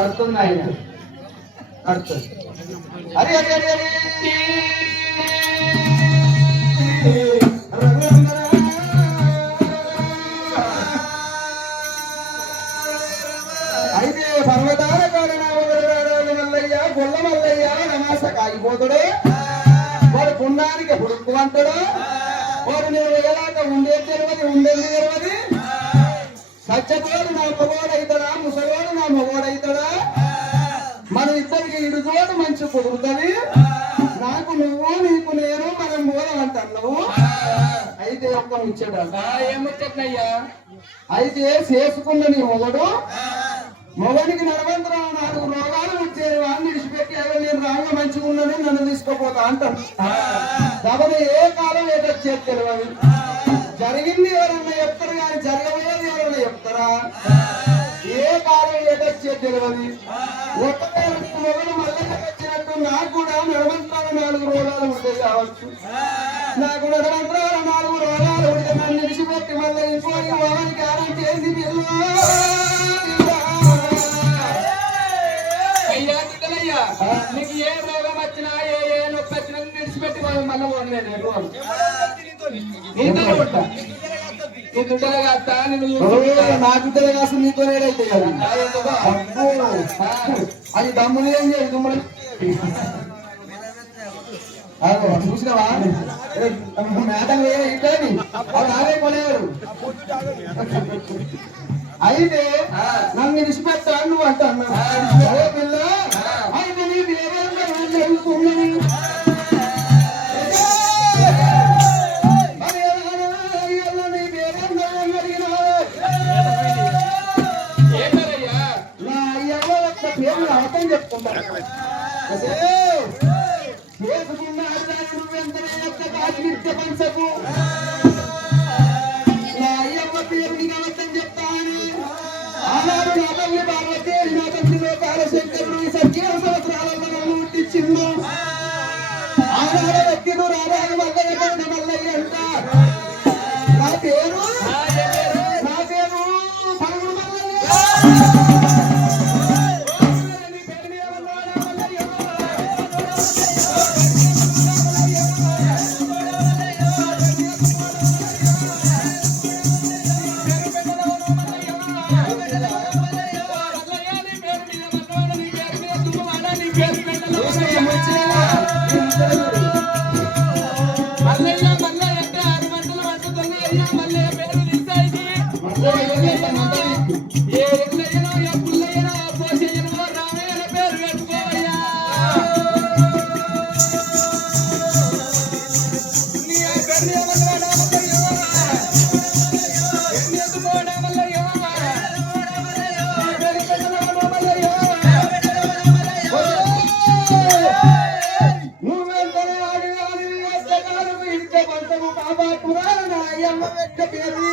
పడుతుంది ఆయన పడుతుంది. అరే అరే అరే అరే అయితే పర్వతాల మల్లయ్య గొల్ల మల్లయ్య నమాస కాగిపోతాడు. వాడు పుణ్యానికి పుడుకు అంటాడు. వాడు నేను వేలాక ఉండేది తెలియదు, ఉండేది తెలియదు. సత్యతోడు నా మగోడు అవుతాడా, ముసలోడు నా మగోడు అవుతాడా? మన ఇద్దరికి ఇడుగోడు మంచి కుదురుతుంది. నాకు నువ్వు, నీకు నేను, మనం మూలం అంటున్నావు. అయితే ఒక్క ముచ్చట ఏముచ్చట్లయ్యా? అయితే చేసుకున్న నీ మొగడికి నడవంతరం 4 రోగాలు వచ్చేది. వాడిని విడిచిపెట్టి నేను రాగా మంచిగా ఉన్నాను, నన్ను తీసుకుపోతా అంటాను. కాబట్టి ఏ కాలం ఏదొచ్చేది తెలియదు. జరిగింది ఎవరన్నా చెప్తారు కానీ జరగబోయేది ఎవరన్నా చెప్తారా? ఏ కాలం ఏదొచ్చేది తెలియదు. ఒక్కటే మొగడు మళ్ళీ వచ్చినట్టు నాకు కూడా నడవంతరాలు 4 రోగాలు ఉంటాయి కావచ్చు. నాకు నడవంతరాలు 4 రోగాలు ఉంటే నన్ను విడిచిపెట్టి మళ్ళీ ఇంకోటి వాళ్ళని గ్యారంటీ ఏంది? నీకు ఏ రోగం వచ్చినా ఏ నొప్పి వచ్చినా విడిచిపెట్టి వాళ్ళు మళ్ళీ నాకు తెలియదు నీతో నేడైతే కదా అది దమ్ముని ఏం చేయాలి? దుమ్ముని చూసినావా? మేటం ఏంటని వాళ్ళు ఆగే కొనేవారు. అయితే నన్ను విడిచిపెట్టా నువ్వు అంటున్నా. పిల్ల అయితే నీ వేరేంగా జరుగుతున్నది. నీ వేరేంగా అడిగినా నా అయ్యవ ఒక్క పేరు అర్థం చెప్పుకుంటాను. చేసుకున్న అర్థాన్ని నువ్వెంతనే యొక్క కాశ్మీర్త పంచకు నా అయ్యవ్వ పేరు నీకు అబద్ధం చెప్తానని ఆనాడు నా తల్లి పార్వతి, నా తండ్రి లోకాల శంకరుడు ఈ 17 సంవత్సరాలలో నన్ను పుట్టించిండు. ఆనాడు వ్యక్తిను రారాజు మల్లయ్య కొండ మల్లయ్య అంట. నా పేరు పలువురు మల్లయ్య.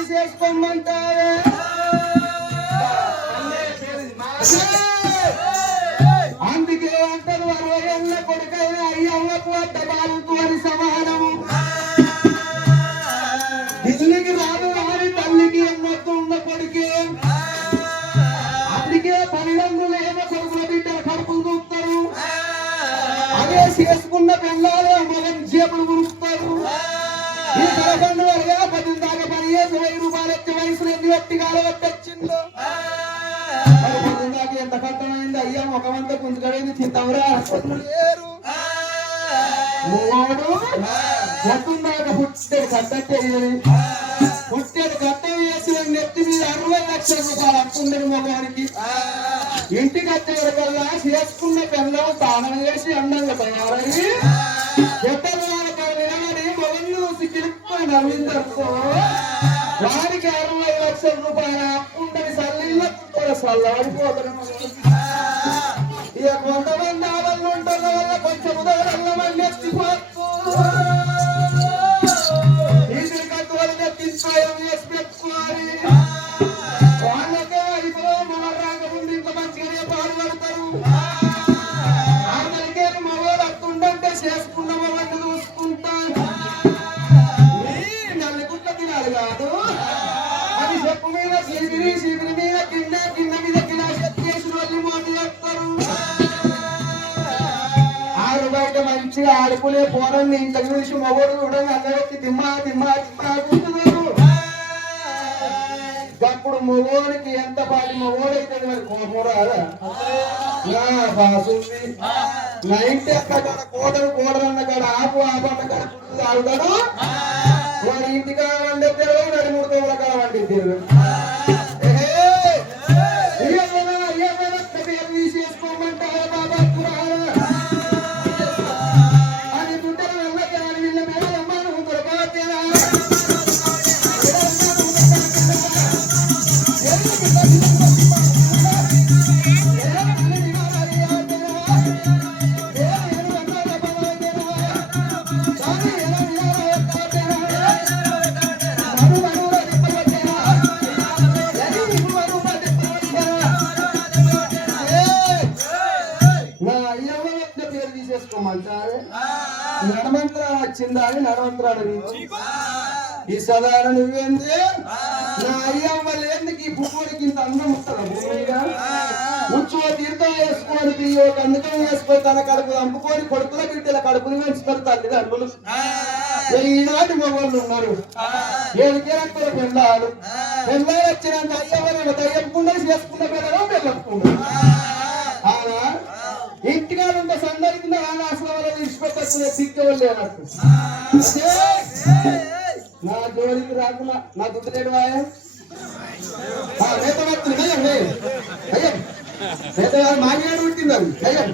చేసుకోమంటావే అందుకే అంటారు 60 ఏళ్ళ కొడుకైన అయ్యమ్మకు అడ్డ బాలుకు అని సమానము. దిల్లికి రాదు వారి తల్లికి ఎన్నొస్తున్న కొడుకే. అందుకే 12 ఏళ్ళ కొడుకుల బిడ్డలు కడుపులు చూస్తారు. అదే చేసుకున్న పిల్లలు మగన్ చేపలు గురుస్తారు. ఈ 11 వరగా 10 దాకా పని చేసి 1000 రూపాయలు వచ్చే వయసులో ఎన్ని వ్యక్తిగాలు వచ్చిందో నాకు ఎంత కట్టమైంది. అయ్యా ముఖమంతా కుంచుకడైంది తింటావురా లేరు. దాకా పుట్టేది కట్టేది కట్టం వేసి నెత్తి మీద 60 లక్షల రూపాయలు అప్పుండదు మొగానికి. ఇంటికి వచ్చేవరకల్లా చేసుకున్న పిల్లలు స్నానం చేసి అందంగా తయారయ్యి నవ్విందనుకో వారికి 60 లక్షల రూపాయల అప్పుండని సల్లిళ్ళ సల్లాడిపోతాను. ఇక కొంతమంది ఆడళ్ళు ఉంటున్న వల్ల కొంచెం ఉదయంలో మళ్ళీ ఎత్తిపోతూ వీటిని కట్టువలనే తింటాయం చేసి పెట్టుకోవాలి. వాళ్ళకే అయిపో మన రాకముందు ఇంత మంచిగానే పాల్పడతారు. అందరికీ మగవాడు అత్తుండంటే చేసుకున్న వాళ్ళని చూసుకుంటాను. కాదు అది చెప్పు మీద శిబిరి మీద కింద మీద కిలా శక్తి చేసిన వాళ్ళు మాట చెప్తారు. ఆడుకునే పోరాన్ని ఇంట్లోకి పిలిచి మగోడు కూడా అందరికి తిమ్మా తిమ్మా తిమ్మా కూర్చున్నారు. అప్పుడు మగోడికి ఎంత పాటి మగోడైతే మరి కోరాదా బాసుంది నా ఇంటి అక్కడ కోటరు కోడరన్న కాడ ఆపు ఆపన్న కాడ పుట్టు తాగుతాడు. వాడి ఇంటికాడ వండే తెరవు నడి మూడు తోల కాడ వండి తెరవు తీసేసుకోమంటారా బాబా అని గుంటలు వెళ్ళగాని వీళ్ళ మీద అమ్మాను దొరకవచ్చేనా నడమంత్రా వచ్చిందా అని నడమంత్రాడు ఈ సదాన నువ్వేంది నా అయ్యమ్మ లేందుకు ఈ పువ్వుడికి ఇంత అందం వస్తుందా భూమిగా ఉచ్చువ తీర్థం వేసుకొని తీయ ఒక అందుకం వేసుకొని తన కడుపు చంపుకొని కొడుకుల బిడ్డల కడుపుని పెంచుకొని తల్లిదండ్రులు ఈనాటి మగవాళ్ళు ఉన్నారు. ఏదికే రక్తుల పెళ్ళాడు పెళ్ళ వచ్చినంత అయ్యమ్మ దయ్యకుండా చేసుకున్న పిల్లలు పెళ్ళకుండా అలా ఇంటికాడ ఉంటే సందరి కింద రానాసిన వాళ్ళు విడిచిపెట్టుకునే దిక్కవలే అన్నట్టు నా జోలికి రాకుండా నా దుడ్డు వాయం రేతమత్తులు అయ్యం అయ్యం రేత మాగినాడు పుట్టింది అయ్యం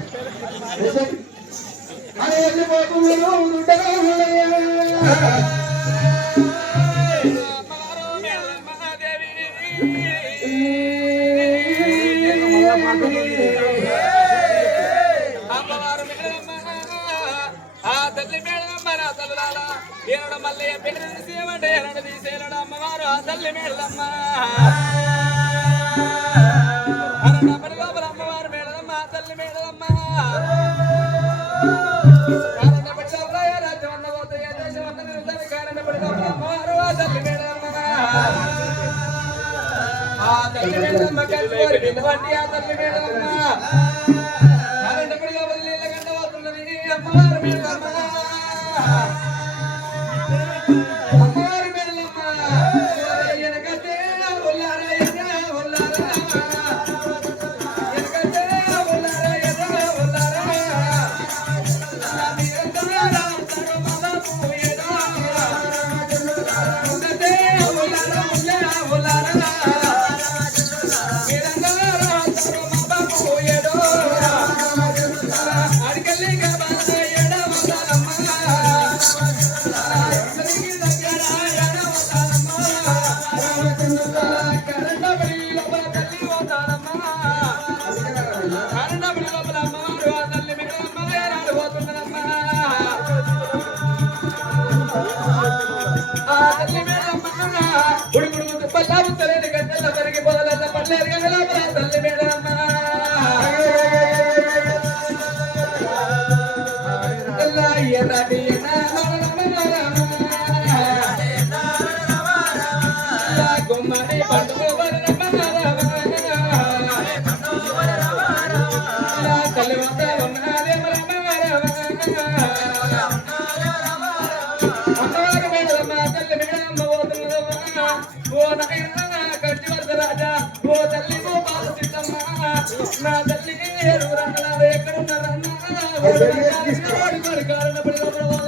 అని వెళ్ళిపోతున్నాను ఏడు మళ్ళీ పేరు తీసేయమంటే ఎరడు తీసేయడు అమ్మవారు ఆ తల్లి మేళమ్మ అన్నప్పటి లోపల అమ్మవారు మేళమ్మ ఆ తల్లి మేళమ్మ కారణపడి లోపల ఏ రాజ్యం అన్న పోతే ఏ దేశం అన్న నిలుతాను కారణపడి లోపల అమ్మవారు ఆ తల్లి మేళమ్మ ఆ తల్లి మేళమ్మ కలిసి పిల్లవంటి ఆ తల్లి మేళమ్మ కారణపడి లోపల నీళ్ళ గంట పోతున్నది అమ్మవారు మేళమ్మ అమ్మవారి మేళమ్మ ఎనకతే ఉల్లారా ఎర్ర ఉల్లారా ఎనకతే ఉల్లారా ఎర్ర ఉల్లారా మీరందరూ తగమల పూయేడా ఎనకతే ఉల్లారా ఉల్లారా ఉల్లారా మీరందరూ తగమల పూయేడా అడిగల్లి గబాల ఎడ వదలమ్మ పల్లాపుతలేని గంటల పెరిగి పొదల పల్లేరు గల తల్లి మేడమ్మ ఎర్రటి గుమ్మడి పండుగ తల్లి వద్ద ఉన్నదే అమ్మవారు మేడమ్మ తల్లి మేడమ్మ పోతున్నదమ్మా ఓ నాయన కట్టి వద్ద రాజా ఓ తల్లి ఓ బాల సిద్ధమ్మ నా తల్లికి ఎరువురన్న ఎక్కడున్నారన్న కారణపడి అమ్మవారు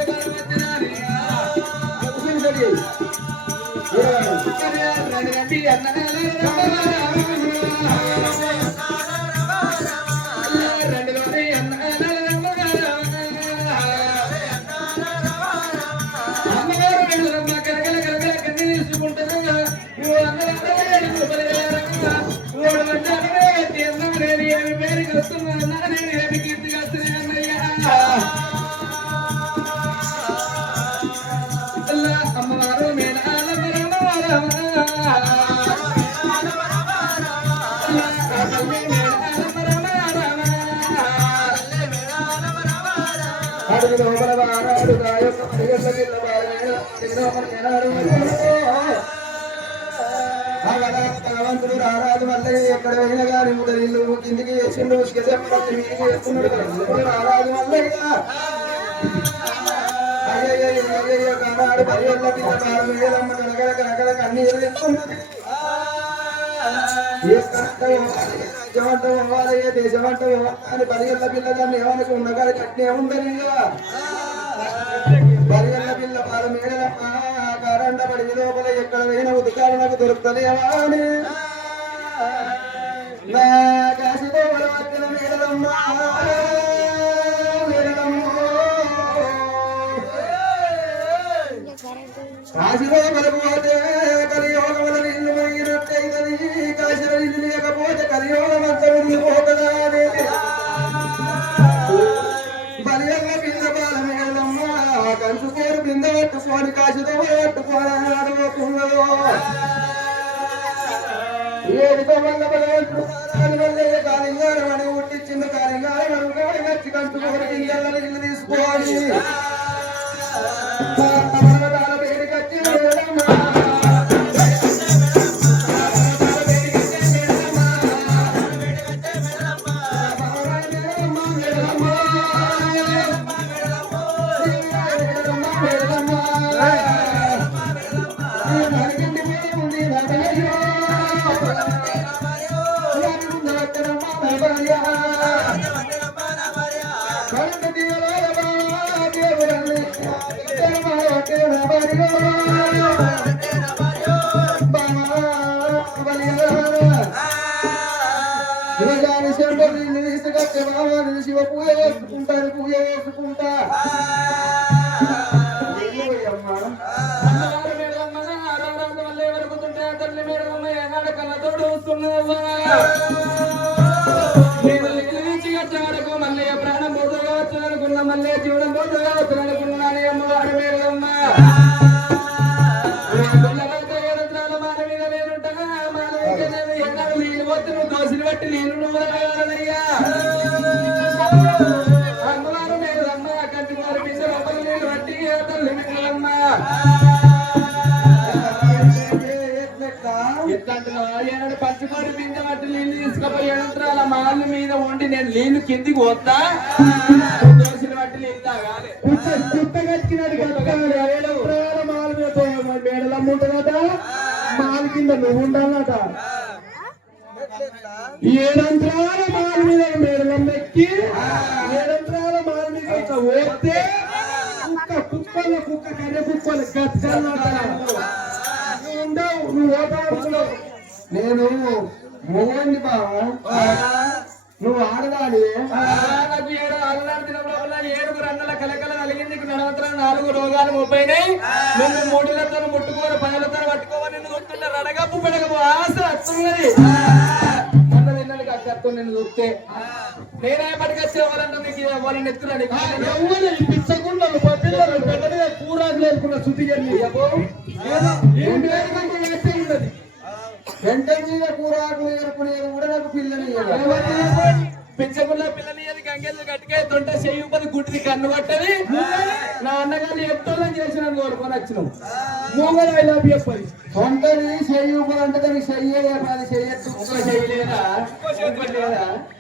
భగవంతుడు రారాజు వల్ల ఎక్కడ వెళ్ళిన గారి ఇల్లు కిందికి వేసిండు మీదికి వేస్తున్నాడు రారాజు వల్ల అయ్యయ్యో కానాడు పరిగెళ్ళ పిల్ల కాలం వేలమ్మ కనకడ కనకడ కన్నీరు తెస్తున్నది. రాజ్యమంట పోవాలి దేశమంట పోవాలి పరిగెళ్ళ పిల్ల దాన్ని ఏమనుకు ఉన్న కాడ కట్నే ఉందని పరిగెళ్ళ పిల్ల పాల మేడలమ్మ కారండ పడి లోపల ఎక్కడ పోయిన ఉదకాలు నాకు దొరుకుతలేవా అని నా కాశీలో వచ్చిన మేడలమ్మ కాశీలో కలకపోతే కలియోగముల నీళ్లు మునిగినట్టయినది కాశీలో నీళ్లు లేకపోతే కలియోగం అంతా మునిగిపోతుందా బలియల్ల బింద బాల మేడలమ్మ కంచుకోరు బింద పట్టుకోని కాశీతో పట్టుకోనదో ఏడుతో వల్ల బలవంతుడు వల్ల కాలింగారం అని ఉట్టించింది కాలింగారం అనుకోని వచ్చి కంచుకోరు బిందెల్ల నీళ్లు తీసుకోవాలి శివ పూజ చేసుకుంటారు పూజ చేసుకుంటా కళ్ళతోడు వస్తున్నదమ్మా మళ్ళీ ప్రాణం పోతుగా వచ్చు అనుకున్నా మళ్ళీ జీవనం పోతుగా వచ్చు అనుకున్నాను అమ్మవారి మేడమ్మ మాన మీద నేనుంటగా మానవిక నీళ్ళు పోతే నువ్వు దోశలు బట్టి నేను నువ్వులయ్యా అమ్మవారు మేడమ్మ కంటి వారి మీద లోపల నీళ్ళు బట్టి తల్లి మేడమ్మ ఎట్లాంటి పచ్చికోడి మీద బట్టి నీళ్ళు తీసుకుపోయేంతా అలా మాళ్ళ మీద ఉండి నేను నీళ్లు కిందికి వస్తా దోశలు బట్టి నీళ్ళు తాగాలి మేడలమ్మ ఉంటుందట మాల కింద నువ్వు ఉండాలట ఏడంత్రాల మాల మీద మేడలమ్మ ఎక్కి ఏడంత్రాల మాల మీద ఇట్లా ఓడితే కుక్క కర్రె కుక్కలు గచ్చలట నువ్వు ఉండవు నువ్వు ఓటాడుతున్నావు నేను మొగండి బావా నువ్వు ఆడదాని నాకు 7 ఆడదాని 7 అన్నల కలకల కలిగింది నడవతర 4 రోగాలు 30 నిన్ను 3లతో ముట్టుకోరు 10లతో పట్టుకోవాలి నిన్ను కొట్టున్న రడగప్పు పెడగపు ఆశ వస్తున్నది మొన్న నిన్నకి అక్కతో నిన్ను చూస్తే నేనే పట్టుకొచ్చి ఎవరంటే నీకు వాళ్ళని ఎత్తురాని ఎవరు పిచ్చకుండా పిల్లలు పెద్దగా కూరాకు లేకుండా శుద్ధి చేయాలి ఉన్నది వెంట మీద కూరాకు ఏర్పడేది కూడా నాకు పిల్లని పెంచకుండా పిల్లని గంగెళ్ళు గట్టిగా తొంట చెయ్యి గుడ్డిది కన్ను పట్టది నా అన్నగారిని ఎత్తోళ్ళని చేసిన కోరుకొని వచ్చినాం మూగలు ఐ లవ్ యూ చెప్పది తొంటది చెయ్యి అంటే దానికి చెయ్యలే అది చెయ్యలేదా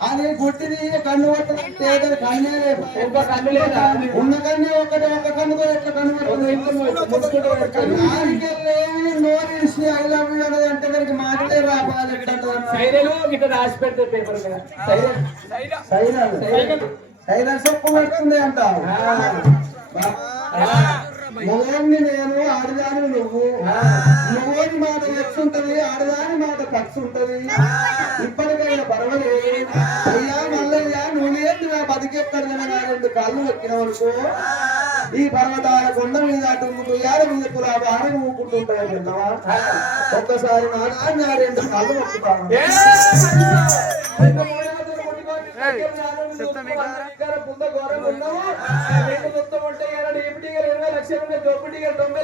అది గుడ్డిది కన్ను పట్టదు కన్నే ఇంకో కన్ను లేదా ఉన్న కన్నే ఒకటి ఒక కన్ను ఎట్లా కన్ను పడుతుంది నోరు ఐ లవ్ యూ అనేది అంటే దానికి మాటలే రాపాలి సైరలు ఇట్లా రాసి పెడితే పేపర్ మీద సైరల్ చెప్పు పడుతుంది అంట మొగోడిని నేను ఆడదాని నువ్వు మొగోడి మాట ఎక్సుంటది ఆడదాని మాట ఖర్చు ఉంటది ఇప్పటికైనా పర్వాలేదు అయ్యా మల్లయ్యా నువ్వు లేదు నా బతికెక్కడిన నా 2 కాళ్ళు ఎక్కినవనుకో ఈ పర్వతాల కొండ మీద అటు ఉయ్యాల మీద పురా బాగా ఊపుకుంటుంటాయి విన్నావా ఒక్కసారి నా 2 కాళ్ళు మొక్కుతాను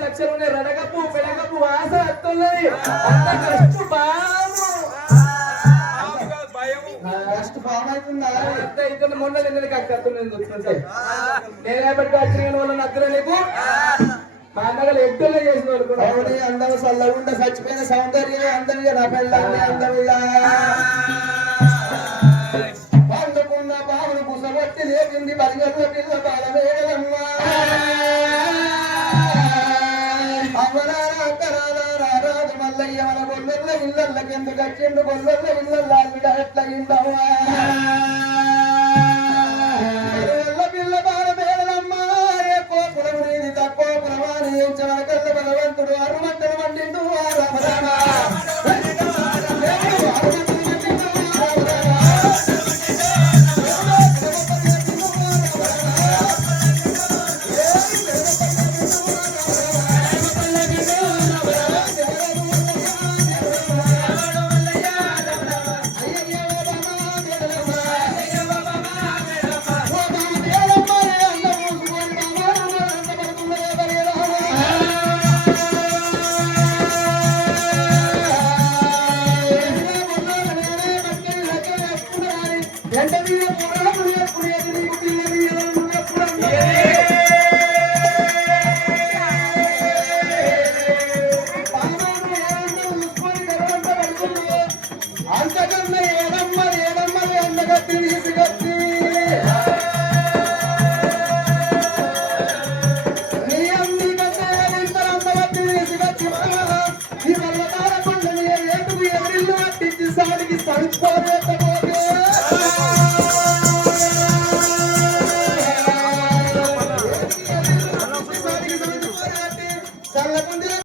లక్షలు రడగప్పు పెడగప్పు వాస అత్తున్నది మొన్న నిన్నకి అక్కడున్నది నేనేపటికి వచ్చిన వాళ్ళని అద్దరు నీకు మా అన్నగారు ఎడ్డోలో చేసిన వాళ్ళు అందరూ చల్లగుండా చచ్చిపోయిన సౌందర్యం అందరిగా నా పిల్లల్ని అందరిగా పండుకున్న బావును కుసబట్టి లేపింది పరిగెత్తుల పిల్ల బాల మేడలమ్మ ఎందుకు వచ్చిండు గొల్లొల్ల ఇళ్ళ బిడ్డ ఎట్లా ఇందవ్వా పిల్ల బాల పేదలమ్మా ఏ కోపులం నీది తక్కువ కులమాని ఎంచవరకల్ల భగవంతుడు అరుమంటలు వండిండు రామ రామ అంతకన్నా ఏడమ్మది అందగత్తి తీసుకొచ్చి నీ అందికంటే అందగత్తి తీసుకొచ్చి ఈ వల్ల కొండ ఏటుకు ఎవరిల్లు పట్టించి సాడికి